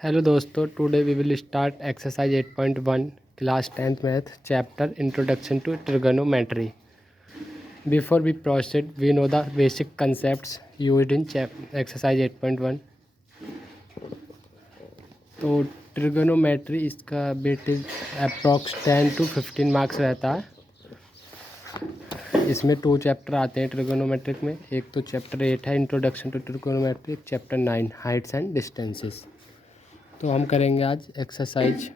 Hello दोस्तों, today we will start exercise 8.1 class 10th math chapter introduction to trigonometry. Before we proceed we know the basic concepts used in exercise 8.1। तो trigonometry इसका weightage approx 10 to 15 marks रहता है। इसमें 2 chapter आते हैं trigonometric में। एक तो चैप्टर 8 है introduction to trigonometry, chapter 9 heights and distances. तो हम करेंगे आज एक्सरसाइज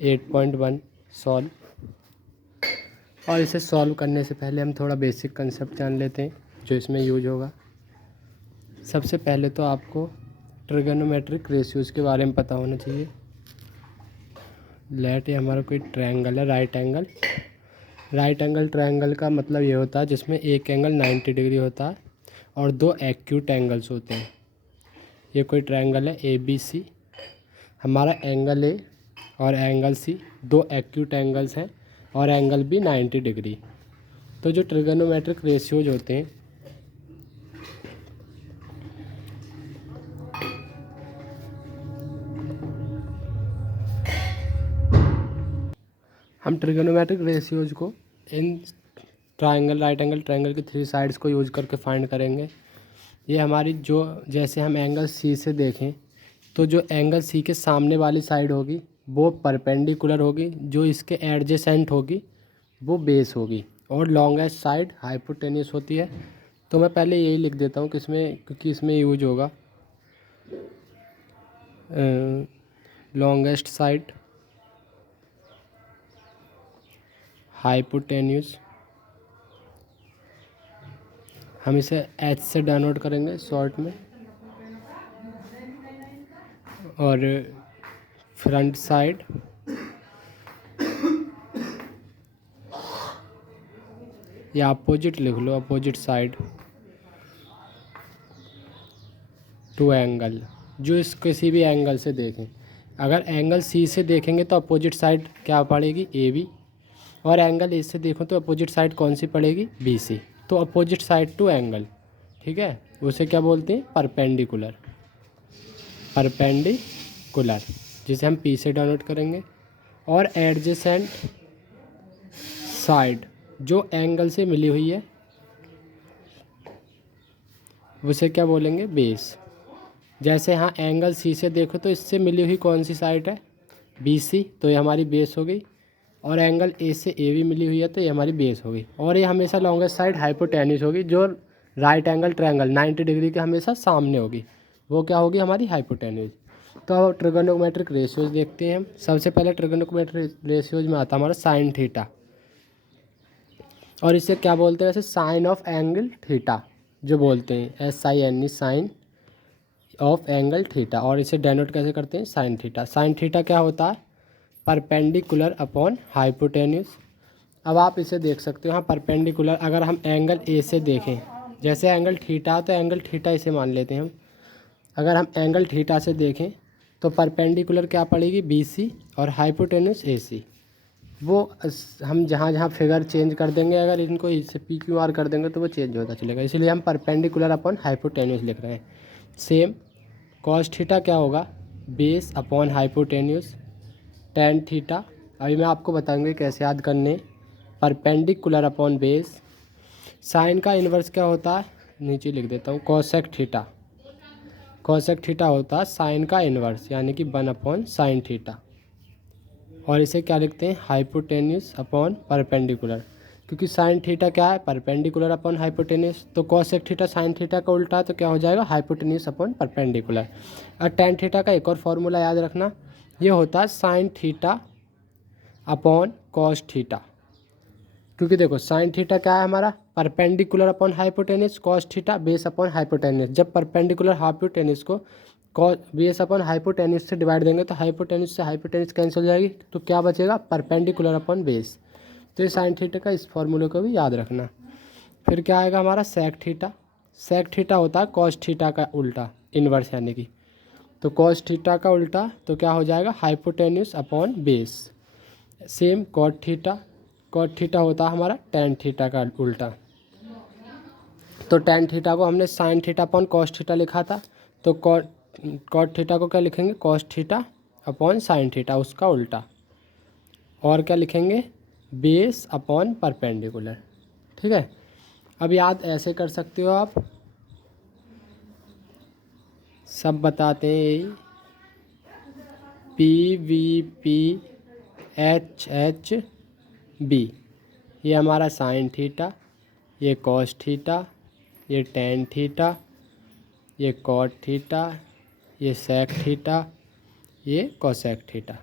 8.1 सॉल्व। और इसे सॉल्व करने से पहले हम थोड़ा बेसिक कंसेप्ट जान लेते हैं जो इसमें यूज होगा। सबसे पहले तो आपको ट्रिगोनोमेट्रिक रेशियोज़ के बारे में पता होना चाहिए। लेट ये हमारा कोई ट्रायंगल है, right angle. Right angle triangle का मतलब ये होता है जिसमें एक एंगल 90 डिग्री होता है और 2 एक्यूट एंगल्स होते हैं। ये कोई ट्रायंगल है ABC। हमारा एंगल ए और एंगल सी 2 एक्यूट एंगल्स हैं और एंगल भी 90 डिग्री। तो जो ट्रिगोनोमेट्रिक रेशियोज होते हैं हम ट्रिगोनोमेट्रिक रेशियोज को in triangle, right angle triangle की 3 साइड्स को यूज करके फाइंड करेंगे। ये हमारी जो जैसे हम एंगल सी से देखें तो जो एंगल सी के सामने वाली साइड होगी वो परपेंडिकुलर होगी, जो इसके एडजेसेंट होगी वो बेस होगी और लॉन्गेस्ट साइड हाइपोटेन्यूस होती है। तो मैं पहले यही लिख देता हूँ कि इसमें, क्योंकि इसमें यूज होगा लॉन्गेस्ट साइड हाइपोटेन्यूस। हम इसे H से डिनोट करेंगे शॉर्ट में। और फ्रंट साइड या अपोजिट लिख लो, अपोजिट साइड टू एंगल। जो इस किसी भी एंगल से देखें, अगर एंगल सी से देखेंगे तो अपोजिट साइड क्या पड़ेगी, AB। और एंगल ए से देखो तो अपोजिट साइड कौन सी पड़ेगी, BC। तो अपोजिट साइड टू एंगल, ठीक है, उसे क्या बोलते हैं, परपेंडिकुलर। परपेंडिकुलर जिसे हम P से डिनोट करेंगे। और एडजेसेंट साइड जो एंगल से मिली हुई है उसे क्या बोलेंगे, बेस। जैसे हाँ एंगल सी से देखो तो इससे मिली हुई कौन सी साइड है, BC, तो ये हमारी बेस हो गई। और एंगल ए से AB मिली हुई है तो ये हमारी बेस होगी। और ये हमेशा लॉन्गेस्ट साइड हाइपोटेन्यूस होगी, जो राइट एंगल ट्रायंगल 90 डिग्री के हमेशा सामने होगी, वो क्या होगी, हमारी हाइपोटेन्यूस। तो अब ट्रिगोनोमेट्रिक रेशियोज देखते हैं हम। सबसे पहले ट्रिगोनोमेट्रिक रेशियोज में आता है हमारा साइन थीटा, और इसे क्या बोलते हैं, जैसे साइन ऑफ एंगल थीटा जो बोलते हैं, SINE, sine of angle theta. और इसे डेनोट कैसे करते हैं, साइन थीटा। साइन थीटा क्या होता है, परपेंडिकुलर अपॉन हाइपोटेन्यूस। अब आप इसे देख सकते हो, हाँ परपेंडिकुलर। अगर हम एंगल ए से देखें, जैसे एंगल थीटा, तो एंगल थीटा इसे मान लेते हैं हम। अगर हम एंगल थीटा से देखें तो परपेंडिकुलर क्या पड़ेगी, BC, और हाइपोटेन्यूस AC। वो हम जहाँ जहाँ फिगर चेंज कर देंगे, अगर इनको इससे PQR कर देंगे तो वो चेंज होता चलेगा, इसलिए हम परपेंडिकुलर अपॉन हाइपोटेन्यूस लिख रहे हैं। सेम कॉस थीटा क्या होगा, base upon hypotenuse. Tan theta अभी मैं आपको बताऊंगी कैसे याद करने, परपेंडिकुलर अपॉन बेस। साइन का इन्वर्स क्या होता है, नीचे लिख देता हूँ, कोसेक थीटा। कोसेक थीटा होता है साइन का इन्वर्स, यानी कि 1 अपॉन साइन थीटा। और इसे क्या लिखते हैं, हाइपोटेन्यूस अपॉन परपेंडिकुलर, क्योंकि साइन थीटा क्या है, परपेंडिकुलर अपॉन हाइपोटेन्यूस। तो कोसेक थीटा साइन थीटा का उल्टा है, तो क्या हो जाएगा, हाइपोटेन्यूस अपॉन परपेंडिकुलर। और टेन थीटा का एक और फॉर्मूला याद रखना, ये होता है sine theta upon cos theta. क्योंकि देखो साइन थीटा क्या है हमारा, perpendicular upon hypotenuse, cos theta base upon hypotenuse. जब परपेंडिकुलर हाइपोटेन्यूस को बेस अपॉन हाइपोटेन्यूस से डिवाइड देंगे तो हाइपोटेन्यूस से हाइपोटेन्यूस कैंसिल हो जाएगी, तो क्या बचेगा, परपेंडिकुलर अपॉन बेस। तो ये साइन थीटा का इस फॉर्मूले को भी याद रखना। फिर क्या आएगा हमारा, सेक थीटा। सेक थीटा होता है कॉस थीटा का उल्टा, इन्वर्स यानी कि। तो कॉस थीटा का उल्टा तो क्या हो जाएगा, hypotenuse upon base. Same cot theta. Cot theta होता है हमारा टेन थीटा का उल्टा। तो टेन थीटा को हमने sine theta upon cos theta लिखा था, तो कॉट थीटा को क्या लिखेंगे, cos theta upon sine theta, उसका उल्टा। और क्या लिखेंगे, बेस अपॉन परपेंडिकुलर। ठीक है, अब याद ऐसे कर सकते हो आप, सब बताते हैं। P V P H H B, ये हमारा साइन थीटा, ये कॉस थीटा, ये टेन थीटा, ये कॉट थीटा, ये सेक थीटा, ये कोसेक थीटा।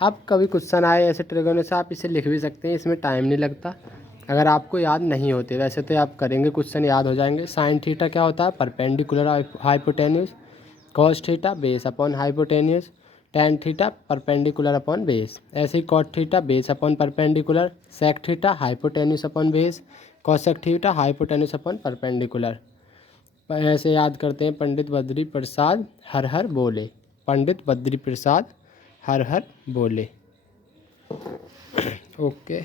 अब कभी क्वेश्चन आए ऐसे ट्रिगोनों से, आप इसे लिख भी सकते हैं, इसमें टाइम नहीं लगता अगर आपको याद नहीं होते। वैसे तो आप करेंगे क्वेश्चन याद हो जाएंगे। साइन थीटा क्या होता है, perpendicular hypotenuse. Cos theta base upon hypotenuse. Tan theta perpendicular upon base. ऐसे ही cot theta base upon perpendicular. Sec theta hypotenuse upon base. Cosec theta hypotenuse upon perpendicular. ऐसे याद करते हैं, पंडित बद्री प्रसाद हर हर बोले। पंडित बद्री प्रसाद हर हर बोले। ओके,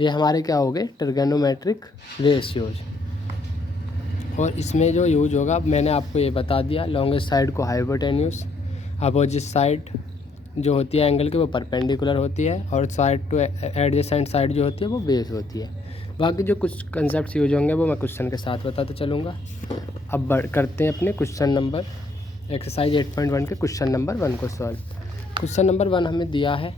ये हमारे क्या हो गए, ट्रिगोनोमेट्रिक रेशियोज। और इसमें जो यूज होगा मैंने आपको ये बता दिया, लॉन्गेस्ट साइड को हाइपोटेन्यूस, अपोजिट साइड जो होती है एंगल की वो परपेंडिकुलर होती है, और साइड टू एडजेसेंट साइड जो होती है वो बेस होती है। बाकी जो कुछ कंसेप्ट यूज होंगे वो मैं क्वेश्चन के साथ बताते चलूँगा। अब करते हैं अपने क्वेश्चन नंबर, एक्सरसाइज 8.1 के क्वेश्चन नंबर 1 को सॉल्व। क्वेश्चन नंबर 1 हमें दिया है,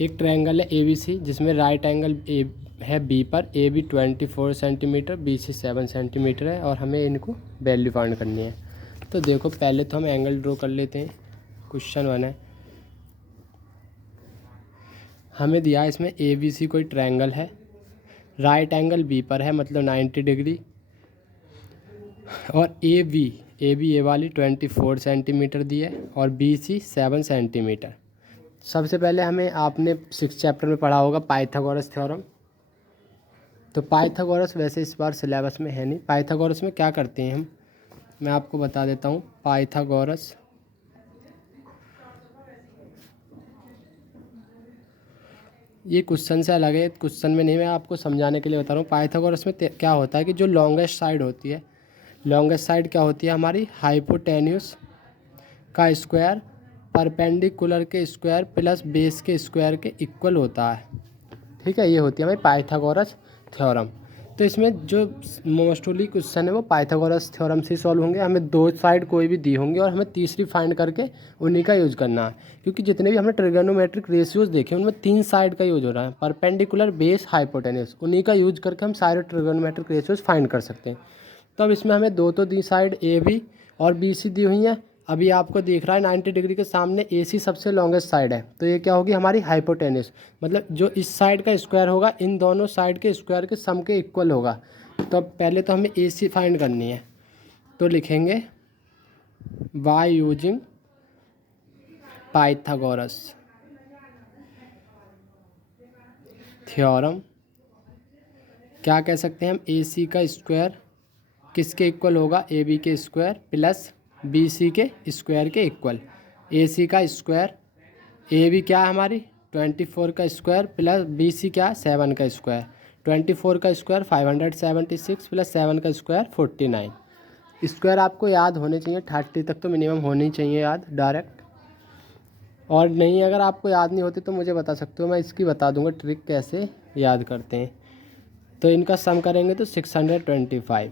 एक ट्रायंगल है ABC जिसमें राइट एंगल ए है बी पर, A B 24 centimetre, B C 7 centimetre है, और हमें इनको वैल्यू फाइंड करनी है। तो देखो पहले तो हम एंगल ड्रॉ कर लेते हैं। क्वेश्चन 1 है, हमें दिया है इसमें ABC कोई ट्रायंगल है, राइट एंगल बी पर है मतलब 90 डिग्री, और ए वाली 24 सेंटीमीटर दी है, और BC 7 सेंटीमीटर। सबसे पहले हमें, आपने 6 चैप्टर में पढ़ा होगा पाइथागोरस थ्योरम। तो पाइथागोरस वैसे इस बार सिलेबस में है नहीं। पाइथागोरस में क्या करते हैं हम, मैं आपको बता देता हूँ। पाइथागोरस ये क्वेश्चन से अलग है, क्वेश्चन में नहीं, मैं आपको समझाने के लिए बता रहा हूँ। पाइथागोरस में क्या होता है कि जो लॉन्गेस्ट साइड होती है, लॉन्गेस्ट साइड क्या होती है हमारी, हाइपोटेन्यूस का स्क्वायर परपेंडिकुलर के स्क्वायर प्लस बेस के स्क्वायर के इक्वल होता है। ठीक है, ये होती है हमारी पाइथागोरस थ्योरम। तो इसमें जो मोस्टली क्वेश्चन है वो पाइथागोरस थ्योरम से सॉल्व होंगे। हमें दो साइड कोई भी दी होंगी और हमें तीसरी फाइंड करके उन्हीं का यूज़ करना है, क्योंकि जितने भी हमने ट्रिगोनोमेट्रिक रेशियोज देखे उनमें 3 साइड का यूज हो रहा है, परपेंडिकुलर बेस हाइपोटेन्यूस, उन्हीं का यूज करके हम सारे ट्रिगोनोमेट्रिक रेशियोज फाइंड कर सकते हैं। तो अब इसमें हमें दो तो दी साइड AB और BC दी हुई हैं। अभी आपको दिख रहा है 90 डिग्री के सामने AC सबसे लॉन्गेस्ट साइड है, तो ये क्या होगी हमारी हाइपोटेन्यूस, मतलब जो इस साइड का स्क्वायर होगा इन दोनों साइड के स्क्वायर के सम के इक्वल होगा। तो पहले तो हमें AC फाइंड करनी है, तो लिखेंगे बाय यूजिंग पाइथागोरस थ्योरम। क्या कह सकते हैं हम, AC का स्क्वायर किसके इक्वल होगा, AB के स्क्वायर प्लस BC के स्क्वायर के इक्वल। AC का स्क्वायर, AB क्या है हमारी 24 का स्क्वायर प्लस BC क्या 7 का स्क्वायर। 24 का स्क्वायर 576 प्लस 7 का स्क्वायर 49। स्क्वायर आपको याद होने चाहिए, 30 तक तो मिनिमम होनी चाहिए याद डायरेक्ट। और नहीं, अगर आपको याद नहीं होती तो मुझे बता सकते हो, मैं इसकी बता दूंगा ट्रिक कैसे याद करते हैं। तो इनका सम करेंगे तो 625।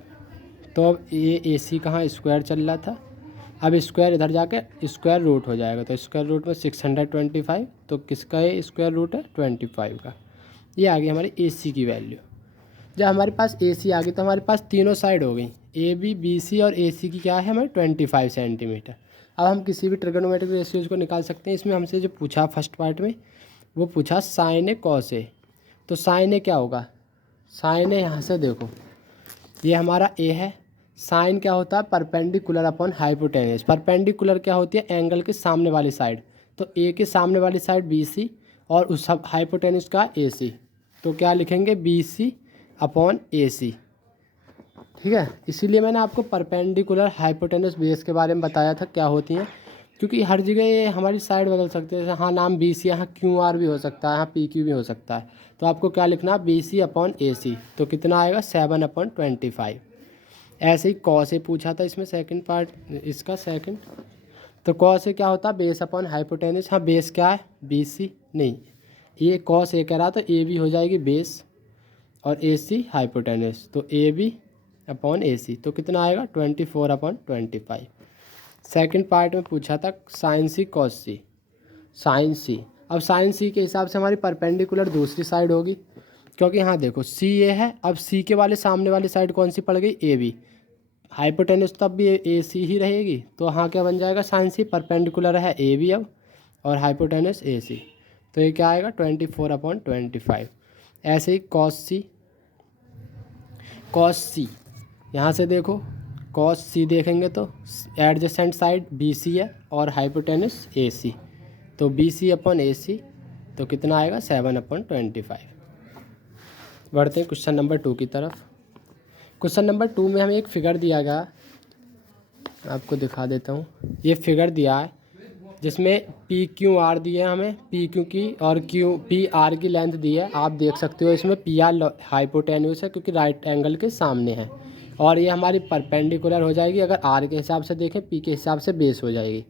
तो अब ये AC कहाँ स्क्वायर चल रहा था, अब स्क्वायर इधर जाके स्क्वायर रूट हो जाएगा, तो स्क्वायर रूट में 625, तो किसका ये स्क्वायर रूट है 25 का। ये आ गई हमारी AC की वैल्यू। जब हमारे पास AC आ गई तो हमारे पास तीनों साइड हो गई, AB BC और AC की क्या है हमारी 25 सेंटीमीटर। अब हम किसी भी ट्रिगोनोमेट्रिक रेशियोज को निकाल सकते हैं। इसमें हमसे जो पूछा फर्स्ट पार्ट में, वो पूछा साइन ए कॉस ए। तो साइन ए क्या होगा, साइन ए यहाँ से देखो, ये हमारा A है। साइन क्या होता है, परपेंडिकुलर अपॉन हाइपोटेन्यूस। परपेंडिकुलर क्या होती है, एंगल के सामने वाली साइड, तो A के सामने वाली साइड BC और उस हाइपोटेन्यूस का AC, तो क्या लिखेंगे BC अपॉन AC। ठीक है, इसीलिए मैंने आपको परपेंडिकुलर हाइपोटेन्यूस बेस के बारे में बताया था क्या होती हैं, क्योंकि हर जगह ये हमारी साइड बदल सकते हैं। हाँ नाम BC, यहाँ QR भी हो सकता है, यहाँ PQ भी हो सकता है। तो आपको क्या लिखना है, BC अपॉन AC, तो कितना आएगा 7/25। ऐसे ही कॉस ए पूछा था इसमें सेकंड पार्ट इसका सेकंड, तो कॉस ए क्या होता है बेस अपॉन हाइपोटेनस। हाँ बेस क्या है बी सी, नहीं ये कॉस ए कह रहा तो ए बी हो जाएगी बेस और ए सी हाइपोटेनस, तो ए बी अपॉन ए सी, तो कितना आएगा 24/25। सेकंड पार्ट में पूछा था साइन सी कॉस सी, साइन सी। अब साइन सी के हिसाब से हमारी परपेंडिकुलर दूसरी साइड होगी, क्योंकि यहाँ देखो सी ए है, अब सी के वाले सामने वाली साइड कौन सी पड़ गई ए बी, हाइपोटेनस तो अब भी ए सी ही रहेगी, तो हाँ क्या बन जाएगा साइन सी परपेंडिकुलर है ए बी अब और हाइपोटेनस ए सी, तो ये क्या आएगा 24/25। ऐसे ही कॉस सी, कॉस सी यहाँ से देखो कॉस सी देखेंगे तो एडजेसेंट साइड बी सी है और हाइपोटेनस ए सी, तो बी सी अपॉन ए सी, तो कितना आएगा 7/25। बढ़ते हैं क्वेश्चन नंबर 2 की तरफ। क्वेश्चन नंबर 2 में हमें एक फिगर दिया गया, आपको दिखा देता हूँ। ये फिगर दिया है जिसमें पी क्यू आर दिया है हमें, पी क्यू की और क्यू पी आर की लेंथ दी है। आप देख सकते हो इसमें पी आर हाइपोटेन्यूस है क्योंकि राइट एंगल के सामने है, और ये हमारी परपेंडिकुलर हो जाएगी अगर आर के हिसाब से देखें, पी के हिसाब से बेस हो जाएगी।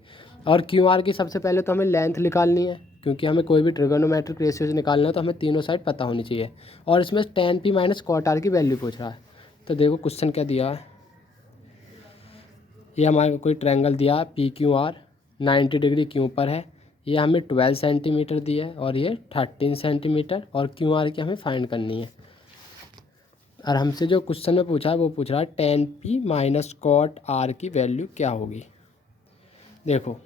और क्यू आर की सबसे पहले तो हमें लेंथ निकालनी है, क्योंकि हमें कोई भी ट्रिगोनोमेट्रिक रेशियोज निकालना है तो हमें तीनों साइड पता होनी चाहिए। और इसमें tan p minus cot R की वैल्यू पूछ रहा है, तो देखो क्वेश्चन क्या दिया है। ये हमारे कोई ट्रायंगल दिया है P Q are 90 degree Q पर है, ये हमें 12 सेंटीमीटर दिया है और ये 13 सेंटीमीटर, और क्यू आर की हमें फाइंड करनी है। और हमसे जो क्वेश्चन में पूछा है वो पूछ रहा है tan p minus cot R की वैल्यू क्या होगी। देखो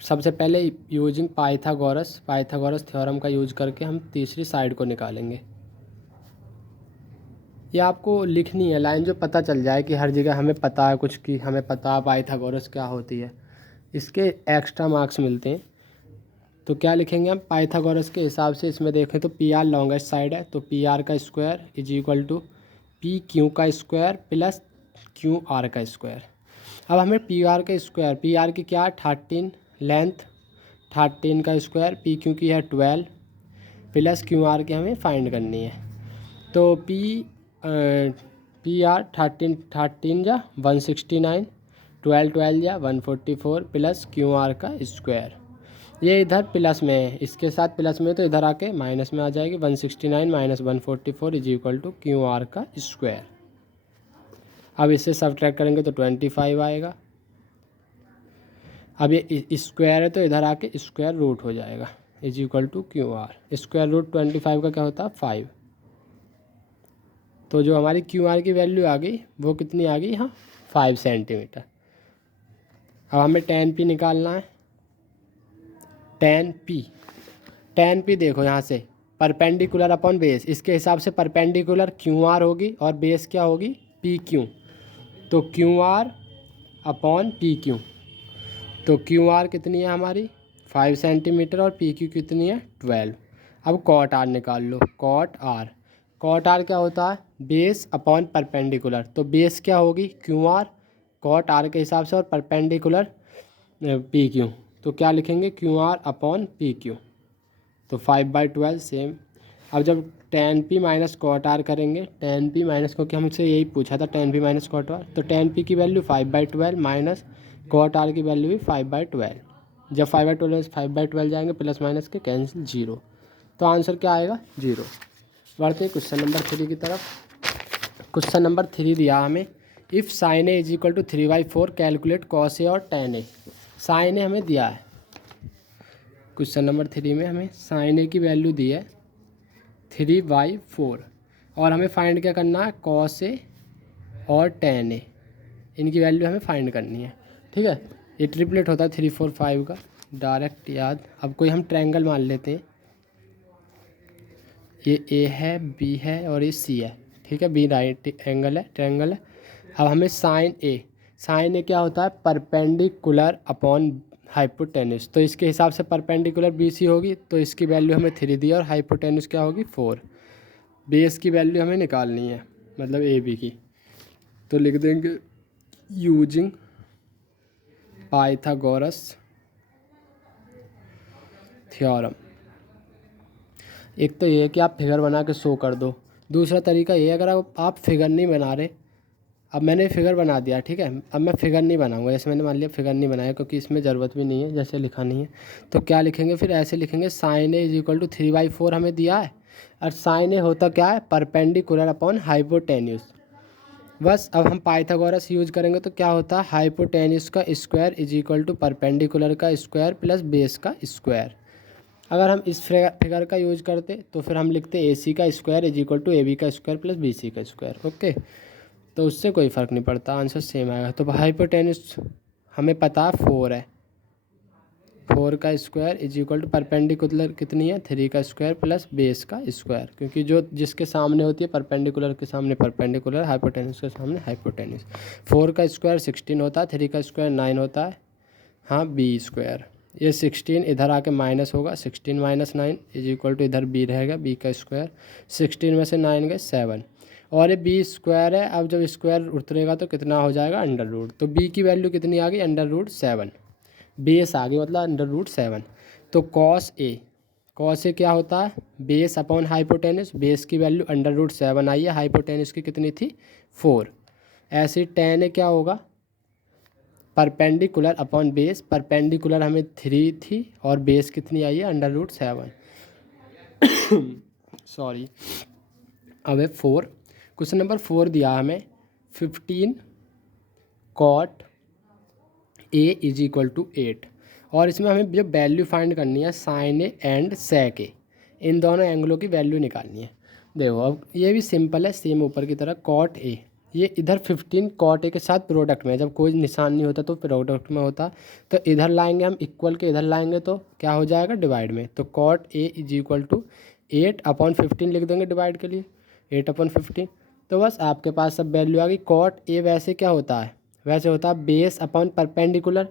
सबसे पहले यूजिंग पाइथागोरस थ्योरम का यूज करके हम तीसरी साइड को निकालेंगे। ये आपको लिखनी है लाइन जो पता चल जाए कि हर जगह हमें पता है कुछ, कि हमें पता है पाइथागोरस क्या होती है, इसके एक्स्ट्रा मार्क्स मिलते हैं। तो क्या लिखेंगे हम पाइथागोरस के हिसाब से, इसमें देखें तो पी आर लॉन्गेस्ट साइड है, तो पी आर का square is equal to P Q का स्क्वायर प्लस क्यू आर का स्क्वायर। अब हमें पी आर का स्क्वायर, पी आर की क्या 13 लेंथ, 13 का स्क्वायर, पी क्यू की है 12 प्लस क्यू आर की हमें फाइंड करनी है। तो पी आर 13 जा 169, 12 जा 144 प्लस क्यू आर का स्क्वायर। ये इधर प्लस में है, इसके साथ प्लस में, तो इधर आके माइनस में आ जाएगी। 169 minus 144 is equal to Q R का स्क्वायर। अब इससे सब्ट्रैक्ट करेंगे तो 25 आएगा। अब ये स्क्वायर है तो इधर आके स्क्वायर रूट हो जाएगा is equal to Q R. Square root 25 का क्या होता है 5। तो जो हमारी क्यू आर की वैल्यू आ गई वो कितनी आ गई, हाँ 5 सेंटीमीटर। अब हमें tan p निकालना है। tan p देखो यहाँ से परपेंडिकुलर अपॉन बेस, इसके हिसाब से परपेंडिकुलर क्यू आर होगी और बेस क्या होगी पी क्यू, तो Q R upon P Q. तो क्यू आर कितनी है हमारी 5 सेंटीमीटर और पी क्यू कितनी है 12। अब कॉट आर निकाल लो। कॉट आर क्या होता है बेस अपॉन परपेंडिकुलर, तो बेस क्या होगी क्यू आर कॉट आर के हिसाब से और परपेंडिकुलर पी क्यू, तो क्या लिखेंगे Q R upon P Q, तो 5/12 सेम। अब जब tan p minus cot R करेंगे, tan p माइनस, क्योंकि हमसे यही पूछा था tan p minus cot R, तो tan p की वैल्यू 5/12 माइनस कॉट आर की वैल्यू भी 5/12। जब 5/12 से 5/12 जाएंगे प्लस माइनस के कैंसिल 0, तो आंसर क्या आएगा 0। बढ़ते हैं क्वेश्चन नंबर 3 की तरफ। क्वेश्चन नंबर 3 दिया हमें if sine A is equal to 3/4 calculate cos A और tan ए। साइन ए हमें दिया है क्वेश्चन नंबर 3 में, हमें साइन ए की वैल्यू दी है 3/4 और हमें फाइंड क्या करना है कॉस ए और tan ए, इनकी वैल्यू हमें फाइंड करनी है। ठीक है, ये ट्रिपलेट होता है 3 4 5 का, डायरेक्ट याद। अब कोई हम ट्रायंगल मान लेते हैं, ये ए है बी है और ये सी है। ठीक है, बी राइट एंगल है ट्रायंगल है। अब हमें साइन ए क्या होता है परपेंडिकुलर अपॉन हाइपोटेन्यूस, तो इसके हिसाब से परपेंडिकुलर बी सी होगी, तो इसकी वैल्यू हमें 3 दी और हाइपोटेन्यूस क्या होगी 4। बेस की वैल्यू हमें निकालनी है, मतलब ए बी की, तो लिख देंगे यूजिंग पाइथागोरस थ्योरम। एक तो ये है कि आप फिगर बना के शो कर दो, दूसरा तरीका ये है अगर आप फिगर नहीं बना रहे अब मैंने फिगर बना दिया, ठीक है। अब मैं फिगर नहीं बनाऊंगा, जैसे मैंने मान लिया फिगर नहीं बनाया क्योंकि इसमें ज़रूरत भी नहीं है, जैसे लिखा नहीं है। तो क्या लिखेंगे फिर, ऐसे लिखेंगे sine A is equal to 3/4 हमें दिया है, और साइन ए होता क्या है, परपेंडिकुलर अपॉन हाइपोटेन्यूस। बस अब हम पाइथागोरस यूज करेंगे तो क्या होता है, हाइपोटेन्यूस का square is equal to perpendicular का स्क्वायर प्लस बेस का स्क्वायर। अगर हम इस फिगर का यूज करते तो फिर हम लिखते ए सी का square is equal to A B का स्क्वायर प्लस बी सी का स्क्वायर। ओके, तो उससे कोई फ़र्क नहीं पड़ता, आंसर सेम आएगा। तो हाइपोटेन्यूस हमें पता 4 है, 4 का square is equal to perpendicular कितनी है, 3 का स्क्वायर प्लस बेस का स्क्वायर, क्योंकि जो जिसके सामने होती है परपेंडिकुलर के सामने परपेंडिकुलर, हाइपोटेन्यूस के सामने हाइपोटेन्यूस। 4 का स्क्वायर 16 होता है, 3 का स्क्वायर 9 होता है, हाँ बी स्क्वायर। ये 16 इधर आके माइनस होगा, 16 माइनस 9 इज इक्वल टू इधर बी रहेगा, बी का स्क्वायर। 16 में से 9 गए 7, और ये बी स्क्वायर है। अब जब स्क्वायर उतरेगा तो कितना हो जाएगा, अंडर रूट। तो बी की वैल्यू कितनी आ गई, अंडर रूट 7, बेस आ गई मतलब अंडर रूट 7। तो कॉस ए क्या होता है, बेस अपॉन हाइपोटेन्यूस, बेस की वैल्यू अंडर रूट 7 आई है, हाइपोटेन्यूस की कितनी थी 4। ऐसे टेन ए क्या होगा, परपेंडिकुलर अपॉन बेस, परपेंडिकुलर हमें 3 थी और बेस कितनी आई है, अंडर रूट 7 सॉरी। अब है 4, क्वेश्चन नंबर 4 दिया हमें 15 cot A is equal to 8, और इसमें हमें जो वैल्यू फाइंड करनी है साइन ए एंड सेक ए, इन दोनों एंगलों की वैल्यू निकालनी है। देखो अब ये भी सिंपल है, सेम ऊपर की तरह कॉट ए, ये इधर 15 कॉट ए के साथ प्रोडक्ट में, जब कोई निशान नहीं होता तो प्रोडक्ट में होता, तो इधर लाएंगे हम इक्वल के, इधर लाएंगे तो क्या हो जाएगा, डिवाइड में। तो cot A is equal to 8 upon 15 लिख देंगे डिवाइड के लिए, 8 अपॉन 15। तो बस आपके पास सब वैल्यू आ गई। कॉट ए वैसे क्या होता है, वैसे होता है बेस अपॉन परपेंडिकुलर।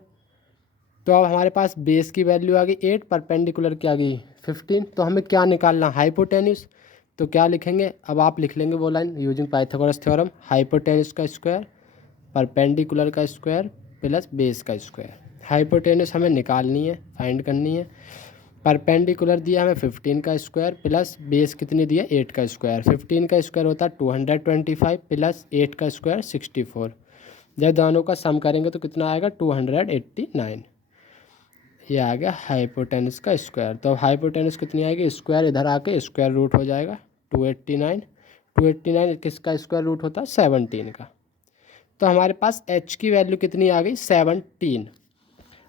तो अब हमारे पास बेस की वैल्यू आ गई 8, परपेंडिकुलर की आ गई 15, तो हमें क्या निकालना, हाइपोटेन्यूस। तो क्या लिखेंगे, अब आप लिख लेंगे वो line using Pythagoras theorem, hypotenuse का स्क्वायर परपेंडिकुलर का स्क्वायर प्लस बेस का स्क्वायर। हाइपोटेन्यूस हमें निकालनी है, फाइंड करनी है। परपेंडिकुलर दिया हमें 15 का स्क्वायर प्लस बेस कितनी दिया, 8 का स्क्वायर। 15 का स्क्वायर होता है 225 प्लस 8 का स्क्वायर 64। जब दोनों का सम करेंगे तो कितना आएगा, 289। ये आ गया हाइपोटेन्यूस का स्क्वायर। तो हाइपोटेन्यूस कितनी आएगी, स्क्वायर इधर आके स्क्वायर रूट हो जाएगा 289। 289 किसका स्क्वायर रूट होता है, 17 का। तो हमारे पास एच की वैल्यू कितनी आ गई, 17।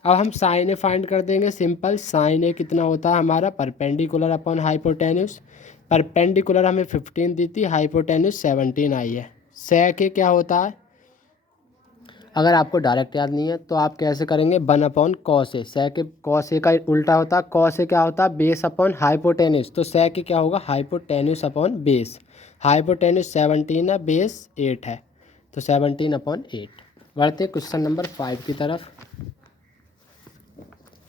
अब हम साइन ए फाइंड कर देंगे, सिंपल। साइन ए कितना होता है हमारा, परपेंडिकुलर अपॉन हाइपोटेन्यूस। परपेंडिकुलर हमें 15 दी थी, हाइपोटेन्यूस 17 आई है। सेक ए क्या होता है, अगर आपको डायरेक्ट याद नहीं है तो आप कैसे करेंगे, 1 upon cos A. Sec cos A का उल्टा होता है, कॉस ए क्या होता है, बेस अपॉन हाइपोटेन्यूस। तो सेक क्या होगा, हाइपोटेन्यूस अपॉन बेस। हाइपोटेन्यूस 17 है, बेस 8 है, तो 17 अपॉन 8। बढ़ते क्वेश्चन नंबर 5 की तरफ।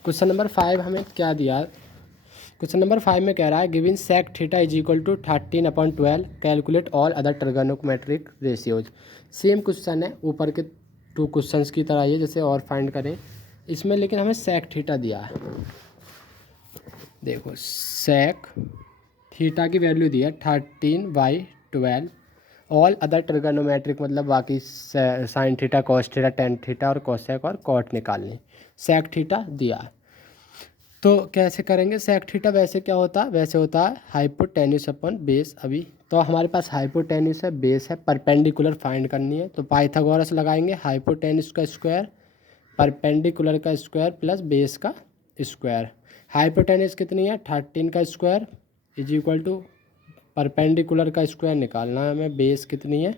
क्वेश्चन नंबर 5 हमें क्या दिया, क्वेश्चन नंबर 5 में कह रहा है given sec theta is equal to 13 upon 12, calculate all other trigonometric ratios. Same question है, ऊपर के 2 क्वेश्चंस की तरह ये, जैसे और फाइंड करें इसमें, लेकिन हमें सेक थीटा दिया है। देखो सेक थीटा की वैल्यू दी है 13/12, ऑल अदर ट्रिग्नोमेट्रिक मतलब बाकी sine theta, cos theta, tan theta और कोसेक और कॉट निकालनी। सेक थीटा दिया है तो कैसे करेंगे, सेक थीटा वैसे क्या होता है, वैसे होता है हाइपोटेन्यूस अपॉन बेस। अभी तो हमारे पास हाइपोटेन्यूस है, बेस है, परपेंडिकुलर फाइंड करनी है, तो पाइथागोरस लगाएंगे। हाइपोटेन्यूस का स्क्वायर परपेंडिकुलर का स्क्वायर प्लस बेस का स्क्वायर। हाइपोटेन्यूस कितनी है, 13 का square is equal to perpendicular का स्क्वायर निकालना है हमें, बेस कितनी है,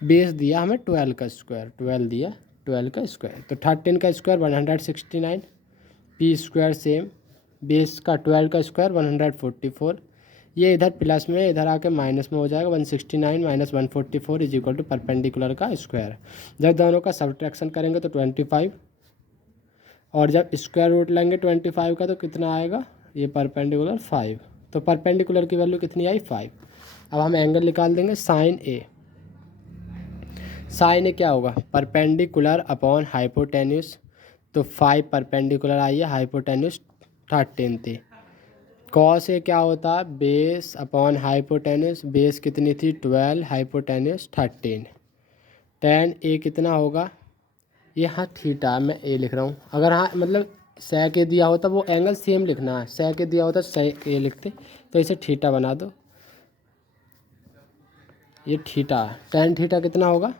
बेस दिया हमें 12 का स्क्वायर, 12 दिया 12 का स्क्वायर। तो 13 का square 169, P square same, base का 12 का स्क्वायर 144। ये इधर प्लस में, इधर आके माइनस में हो जाएगा, 169 minus 144 is equal to perpendicular का स्क्वायर। जब दोनों का सब्ट्रैक्शन करेंगे तो 25, और जब स्क्वायर रूट लेंगे 25 का तो कितना आएगा, ये परपेंडिकुलर 5। तो परपेंडिकुलर की वैल्यू कितनी आई, 5। अब हम एंगल निकाल देंगे साइन ए। साइन ए क्या होगा, परपेंडिकुलर अपॉन हाइपोटेन्यूस, तो 5 परपेंडिकुलर आई है, हाइपोटेन्यूस 13 थी। कॉस ए क्या होता है, बेस अपॉन हाइपोटेन्यूस, बेस कितनी थी 12, हाइपोटेन्यूस 13। tan A कितना होगा, ये हाँ थीटा मैं A लिख रहा हूँ। अगर हाँ मतलब sec A दिया होता वो एंगल सेम लिखना है, sec A दिया होता sec A लिखते, तो इसे थीटा बना दो। ये थीटा, tan थीटा कितना होगा,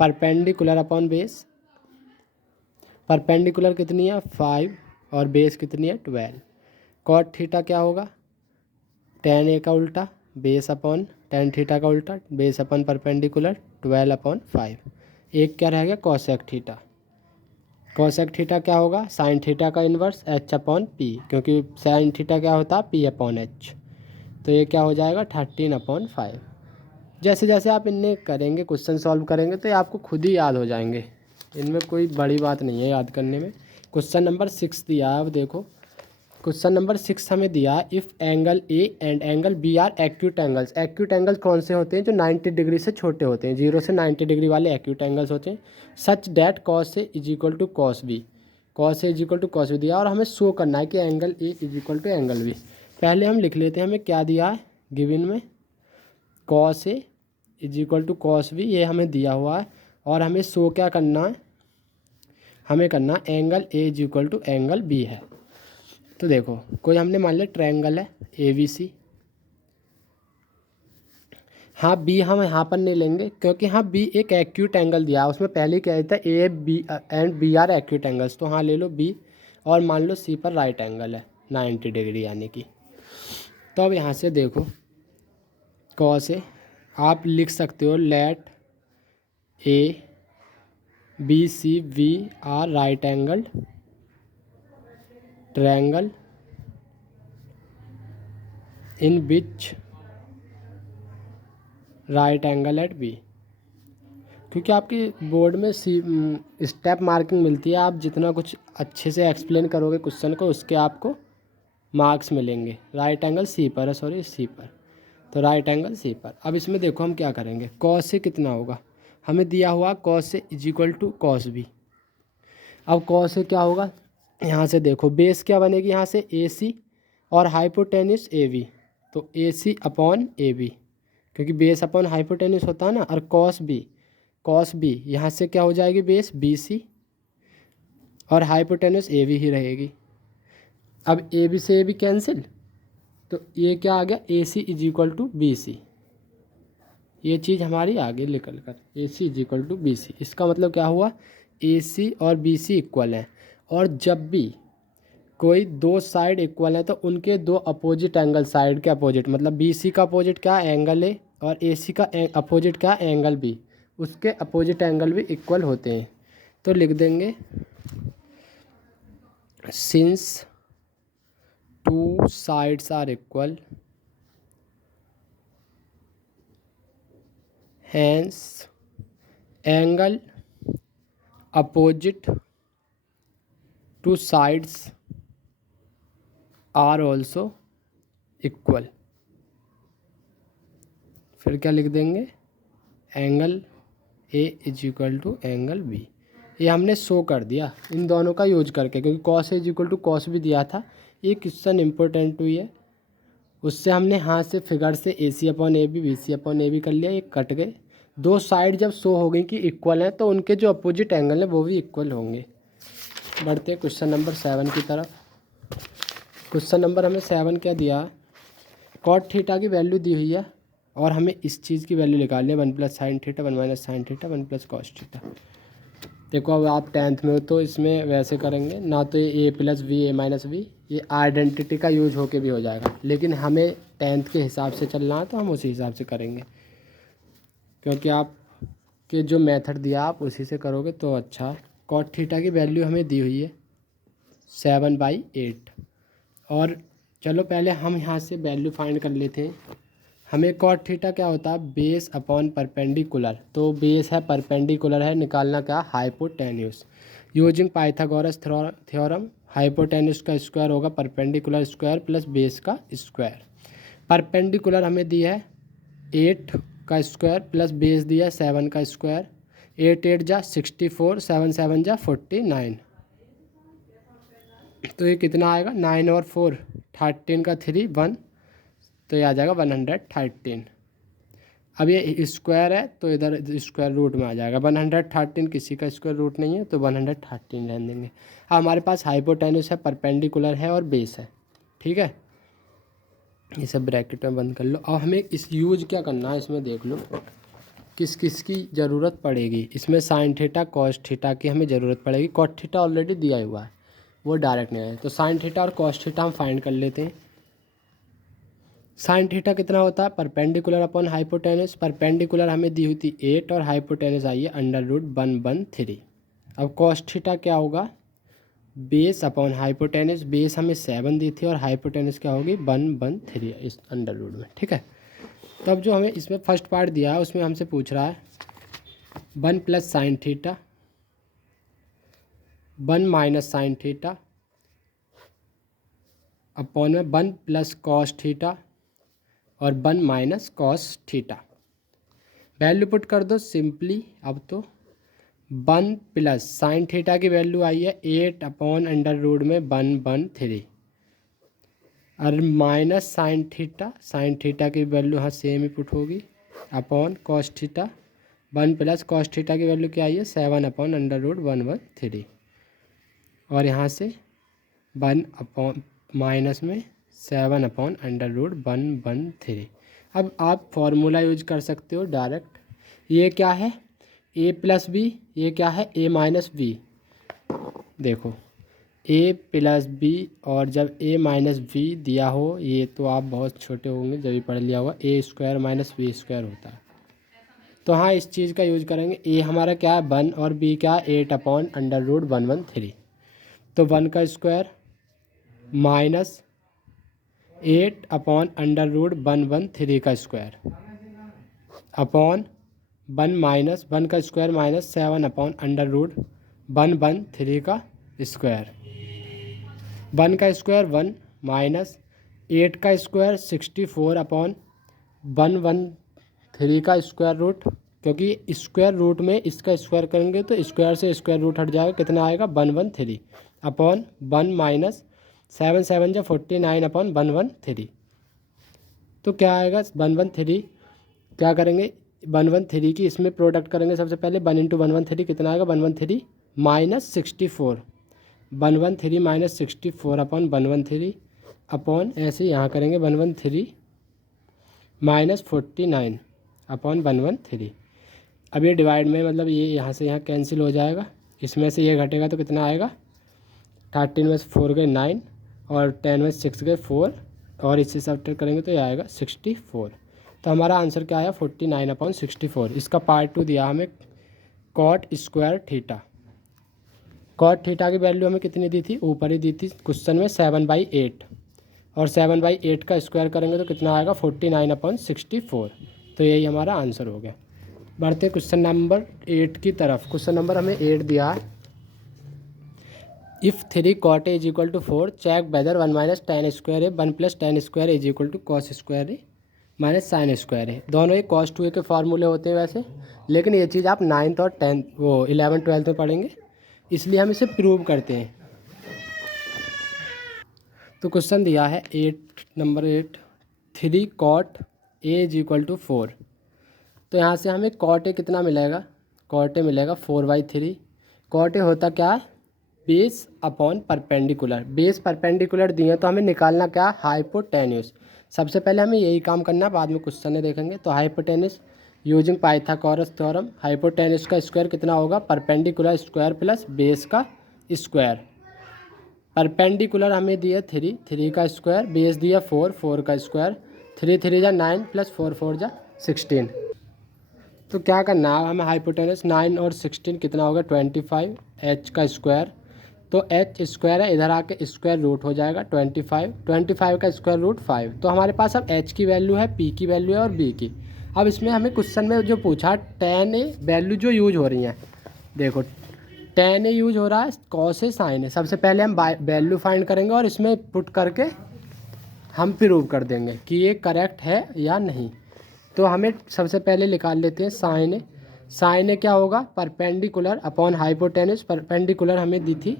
परपेंडिकुलर अपॉन बेस। परपेंडिकुलर कितनी है 5 और बेस कितनी है 12। कॉट थीटा क्या होगा, tan A का उल्टा बेस अपॉन tan थीटा का उल्टा बेस अपॉन परपेंडिकुलर 12 अपॉन 5। एक क्या रह गया कोसेक थीटा। कोसेक थीटा क्या होगा, साइन थीटा का इन्वर्स h अपॉन पी, क्योंकि साइन थीटा क्या होता है p अपॉन h। तो ये क्या हो जाएगा 13 अपॉन 5। जैसे जैसे आप इनमें करेंगे क्वेश्चन सॉल्व करेंगे तो ये आपको खुद ही याद हो जाएंगे, इनमें कोई बड़ी बात नहीं है याद करने में। क्वेश्चन नंबर 6 दिया है, अब देखो क्वेश्चन नंबर 6 हमें दिया, if angle A and angle B are acute angles. Acute angles कौन से होते हैं, जो 90 डिग्री से छोटे होते हैं, 0 से 90 डिग्री वाले एक्यूट एंगल्स होते हैं। Such that cos A is equal to cos B, cos A is equal to cos B दिया, और हमें शो करना है कि angle A is equal to angle B. पहले हम लिख लेते हैं हमें क्या दिया है गिवन में, cos A is equal to cos B, ये हमें दिया हुआ है। और हमें शो क्या करना है, हमें करना angle A is equal to angle B है। तो देखो कोई हमने मान लिया ट्रायंगल है ए बी सी, हाँ बी हम यहाँ पर नहीं लेंगे क्योंकि हाँ बी एक एक्यूट एंगल दिया है, उसमें पहले क्या था A B and B are acute angles, तो हाँ ले लो बी। और मान लो सी पर राइट एंगल है 90 डिग्री यानी कि। तो अब यहाँ से देखो कॉस ए आप लिख सकते हो, let A B C we are right angle triangle in which right angle at B. क्योंकि आपकी बोर्ड में स्टेप मार्किंग मिलती है, आप जितना कुछ अच्छे से एक्सप्लेन करोगे क्वेश्चन को उसके आपको मार्क्स मिलेंगे। राइट एंगल सी पर है, सॉरी सी पर, तो राइट एंगल सी पर। अब इसमें देखो हम क्या करेंगे, कॉस से कितना होगा, हमें दिया हुआ कॉस से is equal to cos B. अब कॉस से क्या होगा, यहाँ से देखो बेस क्या बनेगी, यहाँ से ए सी और हाइपोटेन्यूस ए बी, तो ए सी अपॉन ए बी, क्योंकि बेस अपॉन हाइपोटेन्यूस होता है ना। और कॉस बी यहाँ से क्या हो जाएगी, बेस बी सी और हाइपोटेन्यूस ए बी ही रहेगी। अब ए बी से ए बी कैंसिल, तो ये क्या आ गया A C is equal to B C, ये चीज़ हमारी आगे निकल कर A C is equal to B C. इसका मतलब क्या हुआ, ए सी और बी सी इक्वल हैं, और जब भी कोई दो साइड इक्वल है तो उनके दो अपोजिट एंगल, साइड के अपोजिट, मतलब बी सी का अपोजिट क्या एंगल ए और ए सी का अपोजिट क्या एंगल बी, उसके अपोजिट एंगल भी इक्वल होते हैं। तो लिख देंगे since two sides are equal hence angle opposite to sides are also equal. फिर क्या लिख देंगे, angle A is equal to angle B. ये हमने शो कर दिया इन दोनों का यूज करके, क्योंकि cos is equal to cos भी दिया था। ये क्वेश्चन इंपॉर्टेंट हुई है, उससे हमने हाथ से फिगर से A C upon A B C upon A B कर लिया, ये कट गए। दो साइड जब शो हो गई कि इक्वल है तो उनके जो अपोजिट एंगल हैं वो भी इक्वल होंगे। बढ़ते क्वेश्चन नंबर 7 की तरफ। क्वेश्चन नंबर हमें 7 क्या दिया, कॉट थीटा की वैल्यू दी हुई है और हमें इस चीज़ की वैल्यू निकालनी है, 1 plus sine theta 1 minus sine theta 1 plus cos theta. देखो अब आप 10th में हो तो इसमें वैसे करेंगे ना, तो ये A plus V A minus V ये आइडेंटिटी का यूज होके भी हो जाएगा, लेकिन हमें 10th के हिसाब से चलना है तो हम उसी हिसाब से करेंगे, क्योंकि आप के जो मेथड दिया आप उसी से करोगे तो अच्छा। कॉट थीटा की वैल्यू हमें दी हुई है 7/8। और चलो पहले हम यहाँ से वैल्यू फाइंड कर लेते हैं। हमें कॉट थीटा क्या होता है, बेस अपॉन परपेंडिकुलर, तो बेस है परपेंडिकुलर है, निकालना क्या hypotenuse. Using Pythagoras theorem hypotenuse का स्क्वायर होगा परपेंडिकुलर स्क्वायर प्लस बेस का स्क्वायर। परपेंडिकुलर हमें दी है 8 का स्क्वायर प्लस बेस दिया 7 का स्क्वायर। 8 8 जा 64, 7 7 जा 49, तो ये कितना आएगा 9 और 4 13 का 3 1, तो ये आ जाएगा 113। अब ये स्क्वायर है तो इधर स्क्वायर रूट में आ जाएगा। 113 किसी का स्क्वायर रूट नहीं है तो 113 रहने देंगे। अब हमारे पास हाइपोटेन्यूस है, परपेंडिकुलर है और बेस है, ठीक है। ये सब ब्रैकेट में बंद कर लो। अब हमें इस यूज क्या करना है इसमें देख लो किस किस की ज़रूरत पड़ेगी। इसमें साइन थीटा कॉस थीटा की हमें ज़रूरत पड़ेगी। कॉट थीटा ऑलरेडी दिया हुआ है, वो डायरेक्ट नहीं आया, तो साइन थीटा और कॉस थीटा हम फाइंड कर लेते हैं। साइन थीटा कितना होता है, परपेंडिकुलर अपॉन हाइपोटेनस। परपेंडिकुलर हमें दी हुई थी 8 और हाइपोटेनस आई है √113। अब कॉस थीटा क्या होगा, बेस अपॉन हाइपोटेनस। बेस हमें 7 दी थी और हाइपोटेनस क्या होगी 113 इस अंडर रूट में, ठीक है। तब जो हमें इसमें फर्स्ट पार्ट दिया है उसमें हमसे पूछ रहा है 1 + sine theta, 1 - sine theta upon में 1 + कॉस थीटा और 1 - कॉस थीटा। वैल्यू पुट कर दो सिंपली। अब तो 1 + साइन थीटा की वैल्यू आई है 8/√113 और माइनस साइन थीटा की वैल्यू हाँ सेम ही पुट होगी upon cos theta. 1 + cos theta की वैल्यू क्या आई है 7/√113 और यहाँ से 1 अपॉन माइनस में 7/√113। अब आप फॉर्मूला यूज कर सकते हो डायरेक्ट। ये क्या है a + b, ये क्या है a - b। देखो a + b और जब a - b दिया हो, ये तो आप बहुत छोटे होंगे जब भी पढ़ लिया होगा, a² - b² होता है। तो हाँ इस चीज़ का यूज करेंगे। a हमारा क्या है 1 और b क्या है 8/√113। तो 1 का स्क्वायर माइनस 8/√113 का स्क्वायर अपॉन 1 का स्क्वायर माइनस 7/√113 का स्क्वायर। 1 का स्क्वायर 1 माइनस 8 का स्क्वायर 64/113 का स्क्वायर रूट, क्योंकि स्क्वायर रूट में इसका स्क्वायर करेंगे तो स्क्वायर से स्क्वायर रूट हट जाएगा, कितना आएगा 113 अपॉन 1 माइनस 7 7 जा 49/113। तो क्या आएगा 113, क्या करेंगे 113 की इसमें प्रोडक्ट करेंगे। सबसे पहले 1 × 113 कितना आएगा 113 - 64, 113 - 64/113 अपॉन ऐसे यहाँ करेंगे 113 - 49/113। अब ये डिवाइड में मतलब ये यहाँ से यहाँ कैंसिल हो जाएगा, इसमें से ये घटेगा तो कितना आएगा 13 में से 4 गए 9 और 10 में से 6 गए 4 और इससे सब्ट्रैक्ट करेंगे तो ये आएगा 64। तो हमारा आंसर क्या आया 49/64। इसका पार्ट 2 दिया हमें cot square theta. Cot theta की वैल्यू हमें कितनी दी थी, ऊपर ही दी थी क्वेश्चन में 7/8 और 7/8 का स्क्वायर करेंगे तो कितना आएगा 49/64। तो यही हमारा आंसर हो गया। बढ़ते क्वेश्चन नंबर 8 की तरफ। क्वेश्चन नंबर हमें 8 दिया है if 3 cot A = 4 check whether 1 - tan² A 1 + tan² A = cos² A - sin² A। दोनों ही cos 2A के फार्मूले होते हैं वैसे, लेकिन ये चीज़ आप 9th और 10th 11th 12th में पढ़ेंगे, इसलिए हम इसे प्रूव करते हैं। तो क्वेश्चन दिया है नंबर 8 3 cot A = 4। तो यहाँ से हमें cot A कितना मिलेगा, cot A मिलेगा 4/3। cot A होता क्या है base upon perpendicular. Base perpendicular दिए तो हमें निकालना क्या हाइपोटेन्यूस। सबसे पहले हमें यही काम करना, बाद में क्वेश्चन में देखेंगे। तो hypotenuse using Pythagoras theorem, hypotenuse का स्क्वायर कितना होगा परपेंडिकुलर स्क्वायर प्लस बेस का स्क्वायर। परपेंडिकुलर हमें दिया 3 का स्क्वायर, बेस दिया 4 का स्क्वायर, 3 3 जा 9 + 4 4 जा 16। तो क्या करना है हमें हाइपोटेनस 9 और 16 कितना होगा 25 h का स्क्वायर। तो h² है, इधर आके स्क्वायर रूट हो जाएगा 25 का स्क्वायर रूट 5। तो हमारे पास अब h की वैल्यू है, p की वैल्यू है और b की। अब इसमें हमें क्वेश्चन में जो पूछा tan A वैल्यू जो यूज हो रही हैं, देखो tan A यूज हो रहा है, cos A sin A। सबसे पहले हम वैल्यू फाइंड करेंगे और इसमें पुट करके हम प्रूव कर देंगे कि ये करेक्ट है या नहीं। तो हमें सबसे पहले निकाल लेते हैं साइन ए। साइन ए क्या होगा परपेंडिकुलर अपॉन हाइपोटेनस। परपेंडिकुलर हमें दी थी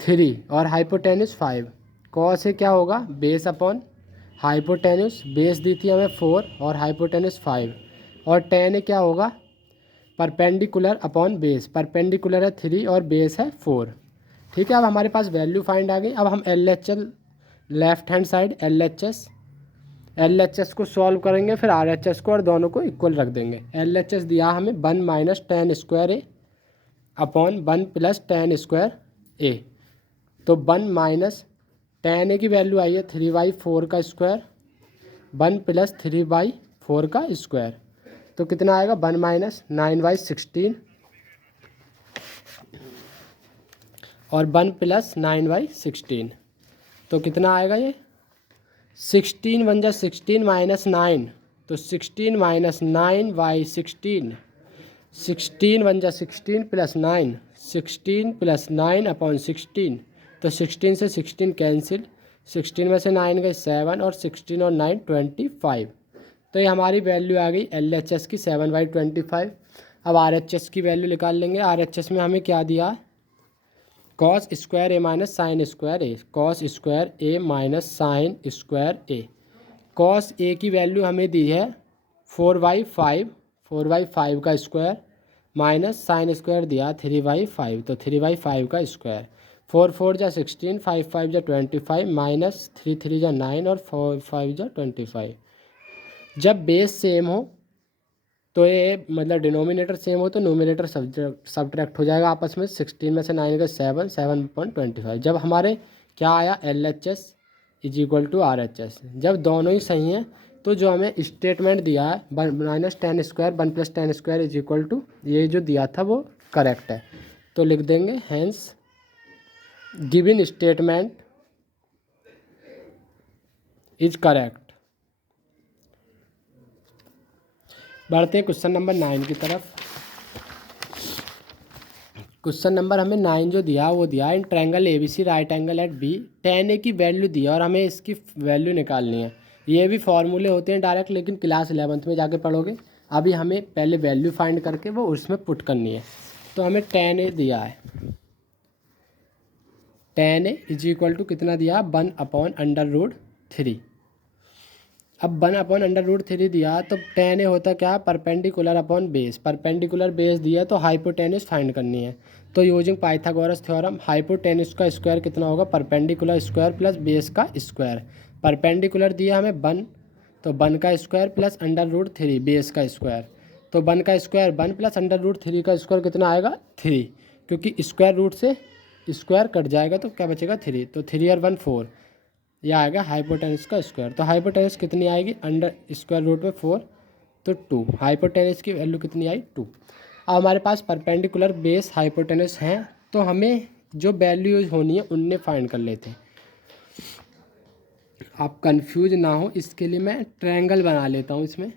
3 और हाइपोटेनस 5। कॉस ए क्या होगा बेस अपॉन हाइपोटेन्यूस बेस दी थी हमें 4 और हाइपोटेन्यूस 5 और tan ए क्या होगा परपेंडिकुलर अपॉन बेस, परपेंडिकुलर है 3 और बेस है 4। ठीक है, अब हमारे पास वैल्यू फाइंड आ गई। अब हम LHS left hand side LHS को सॉल्व करेंगे, फिर RHS को, और दोनों को इक्वल रख देंगे। LHS दिया हमें 1 माइनस tan स्क्वायर ए अपॉन 1 प्लस tan स्क्वायर ए। तो 1 माइनस tan ए की वैल्यू आई है 3/4 का स्क्वायर, 1 प्लस 3/4 का स्क्वायर, तो कितना आएगा 1 माइनस 9/16 और 1 प्लस 9/16, तो कितना आएगा ये 16 1 जा 16 माइनस 9, तो 16 माइनस 9/16, 16 1 जा 16 प्लस 9, 16 प्लस 9 अपॉन 16, तो 16 से 16 कैंसिल, 16 में से 9 गए 7 और 16 और 9 25। तो ये हमारी वैल्यू आ गई LHS की 7/25। अब RHS की वैल्यू निकाल लेंगे। RHS में हमें क्या दिया cos square A minus sine square A, cos square A minus sine square A. Cos A की वैल्यू हमें दी है 4/5 का स्क्वायर माइनस साइन स्क्वायर दिया 3/5, तो 3/5 का स्क्वायर, 4 4 जा 16, 5 5 जा 25, माइनस 3 3 जा 9 और 4 5 जा 25। जब बेस सेम हो तो ये मतलब डिनोमिनेटर सेम हो तो नोमिनेटर सब्ट्रैक्ट हो जाएगा आपस में। 16 में से 9 का 7 7/25। जब हमारे क्या आया LHS is equal to RHS, जब दोनों ही सही हैं तो जो हमें स्टेटमेंट दिया है minus tan square 1 plus tan square is equal to ये जो दिया था वो करेक्ट है, तो लिख देंगे hence given statement is correct. बढ़ते हैं क्वेश्चन नंबर 9 की तरफ। क्वेश्चन नंबर हमें 9 जो दिया वो दिया in triangle ABC right angle at B tan A की वैल्यू दी है और हमें इसकी वैल्यू निकालनी है। ये भी फॉर्मूले होते हैं डायरेक्ट, लेकिन क्लास 11th में जाके पढ़ोगे। अभी हमें पहले वैल्यू फाइंड करके वो उसमें पुट करनी है। तो हमें tan A दिया है, tan A is equal to कितना दिया 1/√3। अब 1/√3 दिया तो tan A होता क्या perpendicular upon base, perpendicular base दिया तो हाइपोटेन्यूस फाइंड करनी है। तो यूजिंग पाइथागोरस थ्योरम हाइपोटेन्यूस का स्क्वायर कितना होगा परपेंडिकुलर स्क्वायर प्लस बेस का स्क्वायर। परपेंडिकुलर दिया हमें 1, तो 1 का स्क्वायर प्लस √3 बेस का स्क्वायर, तो 1 का स्क्वायर 1 प्लस √3 का स्क्वायर कितना आएगा 3, क्योंकि स्क्वायर रूट से स्क्वायर कट जाएगा तो क्या बचेगा 3, तो 3 और 1 4, यह आएगा हाइपोटेन्यूस का स्क्वायर। तो हाइपोटेन्यूस कितनी आएगी अंडर स्क्वायर रूट में 4, तो 2, हाइपोटेन्यूस की वैल्यू कितनी आई 2। अब हमारे पास परपेंडिकुलर बेस हाइपोटेन्यूस हैं, तो हमें जो वैल्यू यूज होनी है उनने फाइंड कर लेते हैं। आप कंफ्यूज ना हो इसके लिए मैं ट्रायंगल बना लेता हूँ इसमें,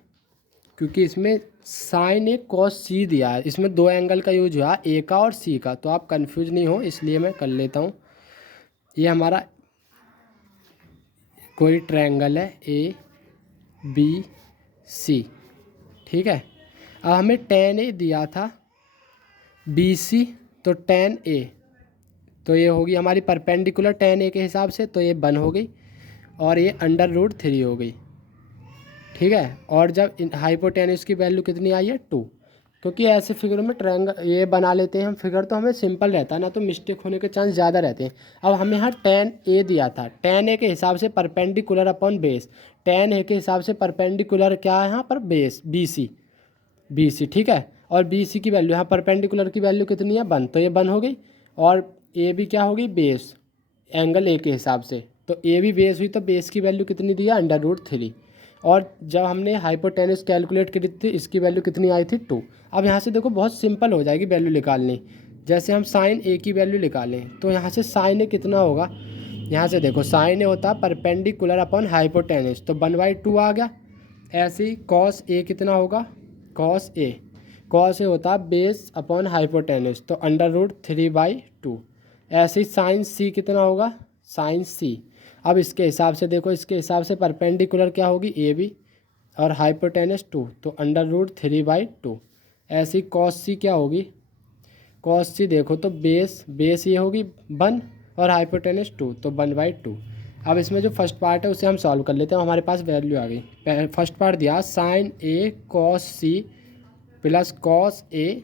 क्योंकि इसमें साइन ए कॉस सी दिया है, इसमें 2 एंगल का यूज हुआ ए का और सी का, तो आप कंफ्यूज नहीं हो इसलिए मैं कर लेता हूँ। ये हमारा कोई ट्रायंगल है ABC, ठीक है। अब हमें tan A दिया था BC, तो tan A तो ये होगी हमारी परपेंडिकुलर tan A के हिसाब से, तो ये 1 हो गई और ये √3 हो गई, ठीक है। और जब हाइपोटेन्यूस की वैल्यू कितनी आई है 2, क्योंकि ऐसे फिगर में ट्रायंगल ये बना लेते हैं हम फिगर, तो हमें सिंपल रहता है ना, तो मिस्टेक होने के चांस ज़्यादा रहते हैं। अब हमें यहाँ tan A दिया था, tan A के हिसाब से perpendicular upon base, tan A के हिसाब से परपेंडिकुलर क्या है यहाँ पर बेस BC, ठीक है। और BC की वैल्यू यहाँ परपेंडिकुलर की वैल्यू कितनी है 1, तो ये 1 हो गई, और A भी क्या होगी बेस एंगल A के हिसाब से, तो A भी बेस हुई, तो बेस की वैल्यू कितनी दी है √3। और जब हमने हाइपोटेन्यूस कैलकुलेट करी थी इसकी वैल्यू कितनी आई थी 2। अब यहाँ से देखो बहुत सिंपल हो जाएगी वैल्यू निकालनी। जैसे हम साइन ए की वैल्यू निकालें तो यहाँ से साइन ए कितना होगा, यहाँ से देखो साइन ए होता है परपेंडिकुलर अपॉन हाइपोटेन्यूस, तो 1/2 आ गया। ऐसे ही कॉस ए कितना होगा कॉस ए होता है बेस अपॉन हाइपोटेन्यूस, तो √3/2। ऐसे ही साइन सी कितना होगा साइन सी। अब इसके हिसाब से देखो, इसके हिसाब से परपेंडिकुलर क्या होगी ए बी और हाइपोटेन्यूस 2, तो √3/2। ऐसे ही कॉस सी क्या होगी कॉस सी देखो तो बेस ये होगी 1 और हाइपोटेन्यूस 2, तो 1/2। अब इसमें जो फर्स्ट पार्ट है उसे हम सॉल्व कर लेते हैं। हमारे पास वैल्यू आ गई। फर्स्ट पार्ट दिया sign A cos C plus cos A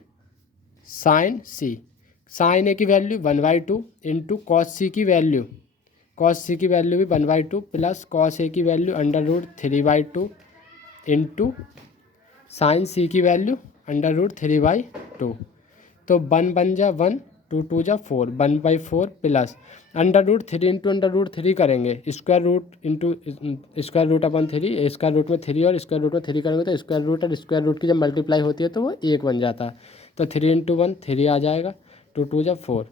sign C. Sign ए की वैल्यू 1/2 इंटू कॉस सी की वैल्यू भी 1/2 प्लस कॉस ए की वैल्यू √3/2 इंटू साइन सी की वैल्यू √3/2। तो 1 बन जा 1, 2 2 जा 4, 1/4 प्लस √3 इंटू √3 करेंगे, square root into square root अपन 3, स्क्वायर रूट में 3 और स्क्वायर रूट में 3 करेंगे तो स्क्वायर रूट और स्क्वायर रूट की जब मल्टीप्लाई होती है तो वो 1 बन जाता है। तो 3 इंटू 1 3 आ जाएगा, 2 2 जा 4।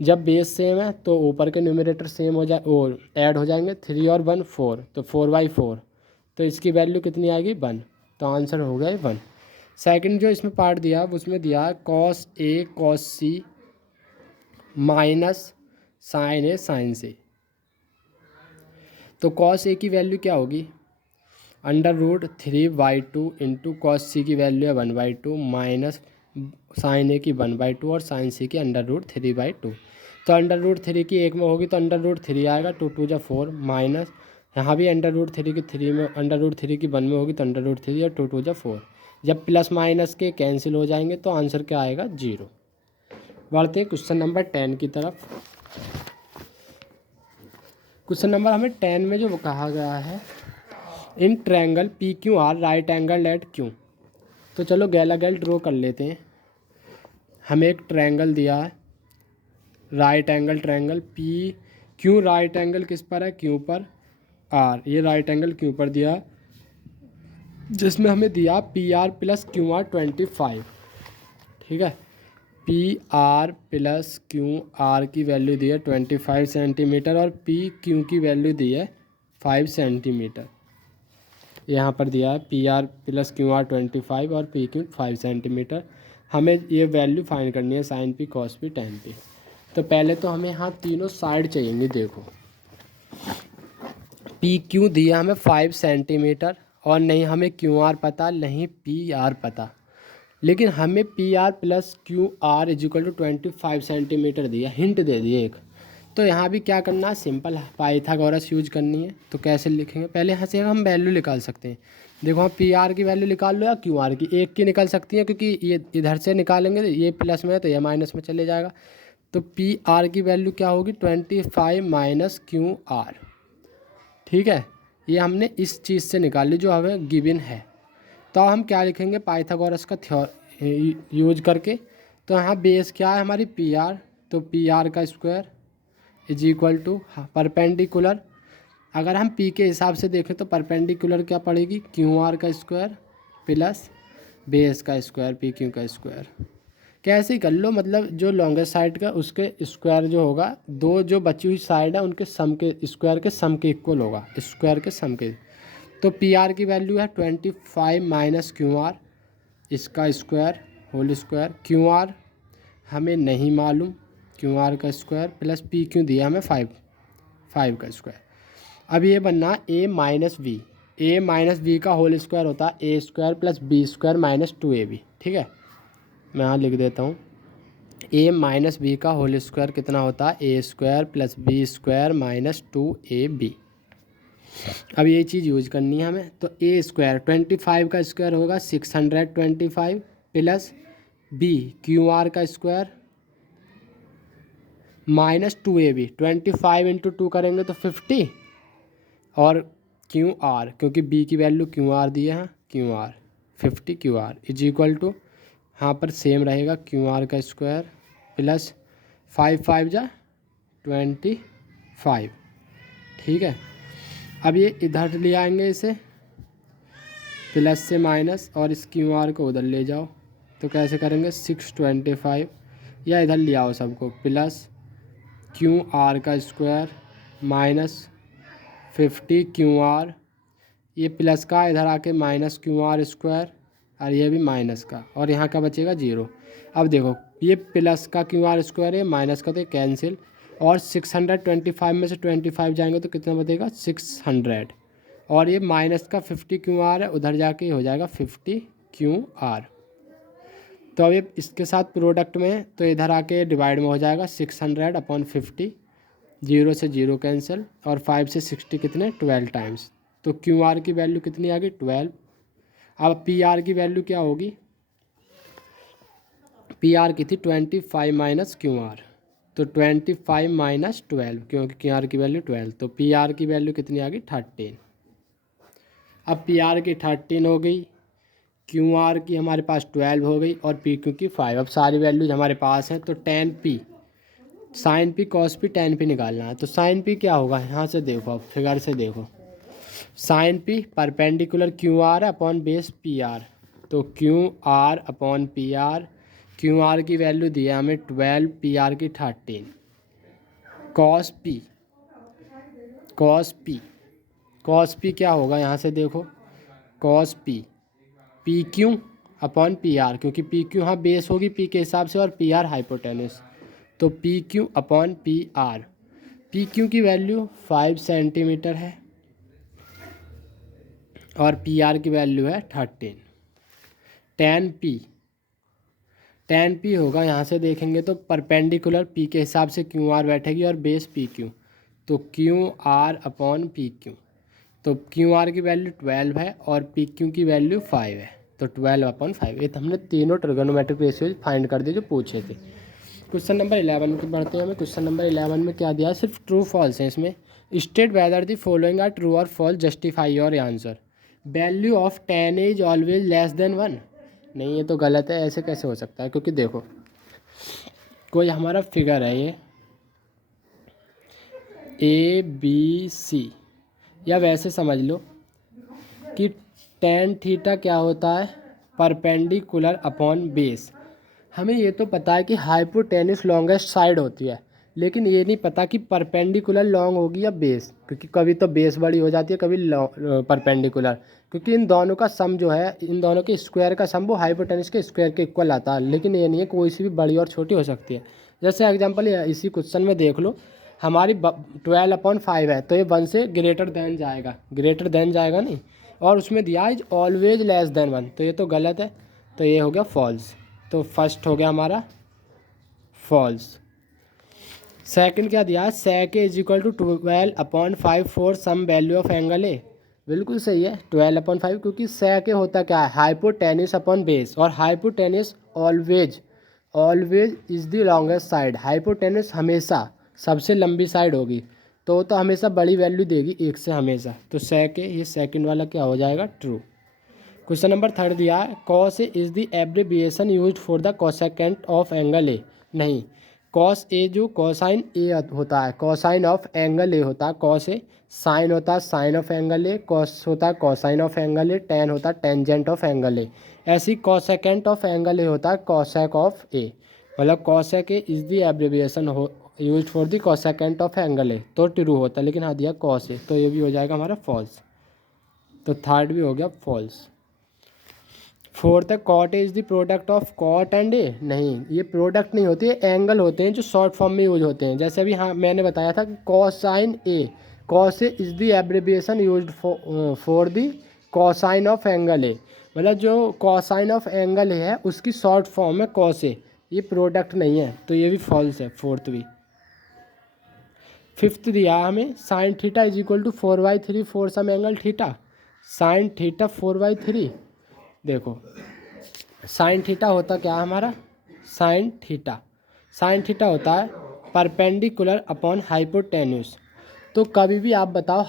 जब बेस सेम है तो ऊपर के न्यूमरेटर सेम हो जाए और ऐड हो जाएंगे, 3 और 1 4, तो 4/4। तो इसकी वैल्यू कितनी आएगी 1, तो आंसर हो गया 1। सेकंड जो इसमें पार्ट दिया उसमें दिया cos A cos C minus sign A sign सी। तो कॉस ए की वैल्यू क्या होगी √3/2 इंटू कॉस सी की वैल्यू है 1/2 माइनस साइन ए की 1/2 और साइन सी की √3/2। तो √3 की एक में होगी तो √3 आएगा, 2 2 जा 4 माइनस यहाँ भी √3 की 3 में √3 की 1 में होगी तो √3 और 2 2 जा 4। जब प्लस माइनस के कैंसिल हो जाएंगे तो आंसर क्या आएगा 0। बढ़ते हैं क्वेश्चन नंबर 10 की तरफ। क्वेश्चन नंबर हमें 10 में जो कहा गया है in triangle P Q R right angle at Q. तो चलो गैलागैल ड्रॉ कर लेते हैं। हमें एक ट्रायंगल दिया है right angle triangle P Q, right angle किस पर है क्यू पर, आर ये राइट एंगल क्यू पर दिया है, जिसमें हमें दिया P R plus Q are 25। ठीक है, P R plus Q R की वैल्यू दी है 25 सेंटीमीटर और पी क्यू की वैल्यू दी है 5 सेंटीमीटर। यहाँ पर दिया है P R plus Q are 25 और पी क्यू 5 सेंटीमीटर। हमें ये वैल्यू फाइंड करनी है sine P cos P tan P. तो पहले तो हमें यहाँ तीनों साइड चाहिए। देखो पी क्यू दिया हमें 5 सेंटीमीटर और नहीं हमें क्यू आर पता नहीं पी आर पता, लेकिन हमें P R plus Q R is equal to 25 centimetre दिया, हिंट दे दिए एक। तो यहाँ भी क्या करना है, सिंपल पाइथागोरस यूज करनी है। तो कैसे लिखेंगे, पहले यहाँ से हम वैल्यू निकाल सकते हैं। देखो हम पी आर की वैल्यू निकाल लो या क्यू आर की, एक की निकल सकती है क्योंकि ये इधर से निकालेंगे तो ये प्लस में है तो ये माइनस में चले जाएगा। तो पी आर की वैल्यू क्या होगी 25 माइनस क्यू आर। ठीक है, ये हमने इस चीज़ से निकाली जो हमें गिवन है। तो हम क्या लिखेंगे पाइथागोरस का यूज करके। तो यहाँ बेस क्या है हमारी पी आर, तो पी आर का square is equal to perpendicular. अगर हम पी के हिसाब से देखें तो परपेंडिकुलर क्या पड़ेगी क्यू आर का स्क्वायर प्लस बेस का स्क्वायर पी क्यू का स्क्वायर। कैसे ही कर लो, मतलब जो लॉन्गेस्ट साइड का उसके स्क्वायर जो होगा, दो जो बची हुई साइड है उनके सम के स्क्वायर के सम के इक्वल होगा, स्क्वायर के सम के। तो पी आर की वैल्यू है 25 माइनस क्यू आर, इसका square whole square. Q R हमें नहीं मालूम, क्यू आर का स्क्वायर प्लस पी क्यू दिया हमें 5 का स्क्वायर। अब ये बनना ए माइनस बी का होल स्क्वायर होता है A square plus B square minus 2ab। ठीक है, मैं यहाँ लिख देता हूँ ए माइनस बी का होल स्क्वायर कितना होता है A square plus B square minus 2ab। अब ये चीज़ यूज करनी है हमें। तो ए स्क्वायर 25 का स्क्वायर होगा 625 प्लस बी क्यू आर का स्क्वायर माइनस 2ab। 25 इंटू 2 करेंगे तो 50 और क्यू आर, क्योंकि बी की वैल्यू क्यू आर दी है, Q R 50 Q R is equal to यहाँ पर सेम रहेगा क्यू आर का स्क्वायर प्लस 5 5 जा 25। ठीक है, अब ये इधर ले आएंगे इसे प्लस से माइनस और इस क्यू आर को उधर ले जाओ। तो कैसे करेंगे 625 या इधर ले आओ सबको प्लस क्यू आर का स्क्वायर माइनस 50 क्यू आर, ये प्लस का इधर आके माइनस क्यू आर स्क्वायर और ये भी माइनस का, और यहाँ का बचेगा 0। अब देखो ये प्लस का क्यू आर स्क्वायर है माइनस का तो कैंसिल, और 625 में से 25 जाएंगे तो कितना बचेगा 600, और ये माइनस का 50 क्यू आर है उधर जाके हो जाएगा 50 क्यू आर। तो अब ये इसके साथ प्रोडक्ट में तो इधर आके डिवाइड में हो जाएगा 600/50 0 से 0 कैंसिल, और 5 से 60 कितने 12 टाइम्स। तो क्यू आर की वैल्यू कितनी आ गई 12। अब पी आर की वैल्यू क्या होगी, पी आर की थी 25 माइनस क्यू आर, तो 25 माइनस 12, क्योंकि क्यू आर की वैल्यू 12, तो पी आर की वैल्यू कितनी आ गई 13। अब पी आर की 13 हो गई, क्यू आर की हमारे पास 12 हो गई, और पी क्यू की 5। अब सारी वैल्यूज हमारे पास हैं, तो tan P sine P cos P tan P निकालना है। तो साइन पी क्या होगा, यहाँ से देखो, अब फिगर से देखो, sine P perpendicular Q R upon base P R, तो Q R upon P R, Q R की वैल्यू दी है हमें 12, पी आर की 13, cos P cos P cos P क्या होगा, यहाँ से देखो, cos P P Q upon P R, क्योंकि पी क्यू हाँ बेस होगी पी के हिसाब से, और पी आर हाइपोटेनस, तो P Q upon P R. P Q की वैल्यू 5 सेंटीमीटर है, और पी आर की वैल्यू है 13। टेन पी होगा, यहाँ से देखेंगे तो परपेंडिकुलर पी के हिसाब से क्यू आर बैठेगी, और बेस पी क्यू, तो Q R upon P Q, तो क्यू आर की वैल्यू 12 है, और पी क्यू की वैल्यू 5 है, तो 12 अपॉन 5। ये तो हमने तीनों ट्रिगोनोमेट्रिक रेशियोज फाइंड कर दिए जो पूछे थे। क्वेश्चन नंबर 11 की बढ़ते हैं हमें। क्वेश्चन नंबर 11 में क्या दिया है, सिर्फ ट्रू फॉल्स है इसमें। State whether the following are true और false, justify your answer. Value of 10 is always less than 1, नहीं ये तो गलत है, ऐसे कैसे हो सकता है, क्योंकि देखो कोई हमारा फिगर है ये ए बी सी, या वैसे समझ लो कि टेन थीटा क्या होता है, परपेंडिकुलर अपॉन बेस। हमें ये तो पता है कि हाइपोटेनस लॉन्गेस्ट साइड होती है, लेकिन ये नहीं पता कि परपेंडिकुलर लॉन्ग होगी या बेस, क्योंकि कभी तो बेस बड़ी हो जाती है, कभी परपेंडिकुलर, क्योंकि इन दोनों का सम जो है, इन दोनों के स्क्वायर का सम वो हाइपोटेनस के स्क्वायर के इक्वल आता है, लेकिन ये नहीं है कोई सी भी बड़ी और छोटी हो सकती है। जैसे एग्जाम्पल इसी क्वेश्चन में देख लो, हमारी 12/5 है, तो ये 1 से ग्रेटर देन जाएगा नहीं, और उसमें दिया इज ऑलवेज लेस देन 1, तो ये तो गलत है, तो ये हो गया फॉल्स। तो फर्स्ट हो गया हमारा फॉल्स। सेकंड क्या दिया, sec is equal to 12/5 for some value of angle A, बिल्कुल सही है 12/5, क्योंकि sec होता क्या है, हाइपोटेनस अपॉन बेस, और hypotenuse always is the longest side, hypotenuse हमेशा सबसे लंबी साइड होगी, तो हमेशा बड़ी वैल्यू देगी एक से हमेशा, तो sec ये सेकंड वाला क्या हो जाएगा ट्रू। क्वेश्चन नंबर 3 दिया है, cos A is the abbreviation used for the cosecant of angle ए, नहीं, कॉस ए जो कोसाइन ए होता है, कोसाइन ऑफ एंगल ए होता है कॉस ए, साइन होता है sine of angle A, cos होता है cosine of angle A, tan होता है टेंजेंट ऑफ एंगल ए, ऐसी कोसेकेंट ऑफ एंगल ए होता है कोसेक ऑफ ए, मतलब cosec A is the abbreviation use for the cosecant of angle ए, तो ट्रू होता है, लेकिन हाँ दिया कॉस ए, तो ये भी हो जाएगा हमारा फॉल्स, तो थर्ड भी हो गया फॉल्स। फोर्थ है, cot is the product of cot and A, नहीं ये प्रोडक्ट नहीं होती है, एंगल होते हैं जो शॉर्ट फॉर्म में यूज होते हैं, जैसे अभी हाँ मैंने बताया था कि cosine A, cos A is the abbreviation used for the cosine of angle ए, मतलब जो कॉसाइन ऑफ एंगल है उसकी शॉर्ट फॉर्म है कॉस ए, ये प्रोडक्ट नहीं है, तो ये भी फॉल्स है फोर्थ भी। फिफ्थ दिया हमें, sine theta is equal to 4/3 for some angle theta, sine theta 4/3, देखो साइन थीटा होता क्या है हमारा, साइन थीटा होता है परपेंडिकुलर अपॉन हाइपोटेन्यूस, तो कभी भी आप बताओ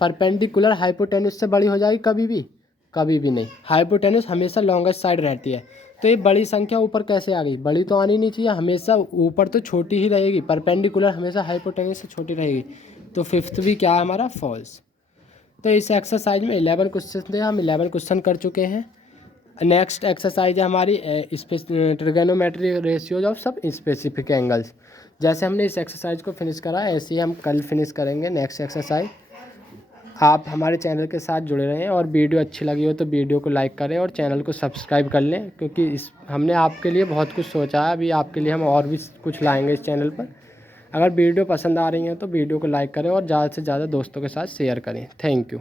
परपेंडिकुलर हाइपोटेन्यूस से बड़ी हो जाएगी कभी भी नहीं, हाइपोटेन्यूस हमेशा लॉन्गेस्ट साइड रहती है, तो ये बड़ी संख्या ऊपर कैसे आ गई, बड़ी तो आनी नहीं चाहिए, हमेशा ऊपर तो छोटी ही रहेगी, परपेंडिकुलर हमेशा हाइपोटेन्यूस से छोटी रहेगी, तो फिफ्थ भी क्या है हमारा फॉल्स। तो इस एक्सरसाइज में 11 क्वेश्चन थे, हम 11 क्वेश्चन कर चुके हैं। नेक्स्ट एक्सरसाइज है हमारी ट्रिगोनोमेट्री रेशियोज ऑफ सब स्पेसिफिक एंगल्स, जैसे हमने इस एक्सरसाइज को फिनिश करा है ऐसे ही हम कल फिनिश करेंगे नेक्स्ट एक्सरसाइज। आप हमारे चैनल के साथ जुड़े रहें, और वीडियो अच्छी लगी हो तो वीडियो को लाइक करें और चैनल को सब्सक्राइब कर लें, क्योंकि हमने आपके लिए बहुत कुछ सोचा है, अभी आपके लिए हम और भी कुछ लाएंगे इस चैनल पर। अगर वीडियो पसंद आ रही है तो वीडियो को लाइक करें और ज़्यादा से ज़्यादा दोस्तों के साथ शेयर करें। Thank you.